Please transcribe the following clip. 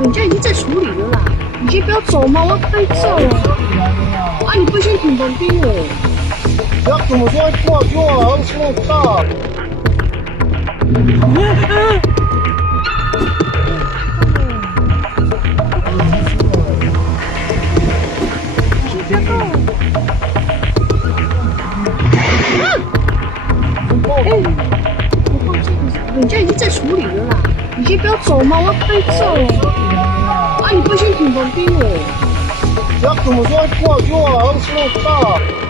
人家已经在处理了啦，你先不要走嘛，我要拍照啊！啊，你不先停旁边哦。不要怎么说挂就好，这么大。先不要动。我放这个，人家已经在处理了啦，你先不要走嘛，我要拍照啊！你不先停旁边哦。不要怎么说挂就好，这么大。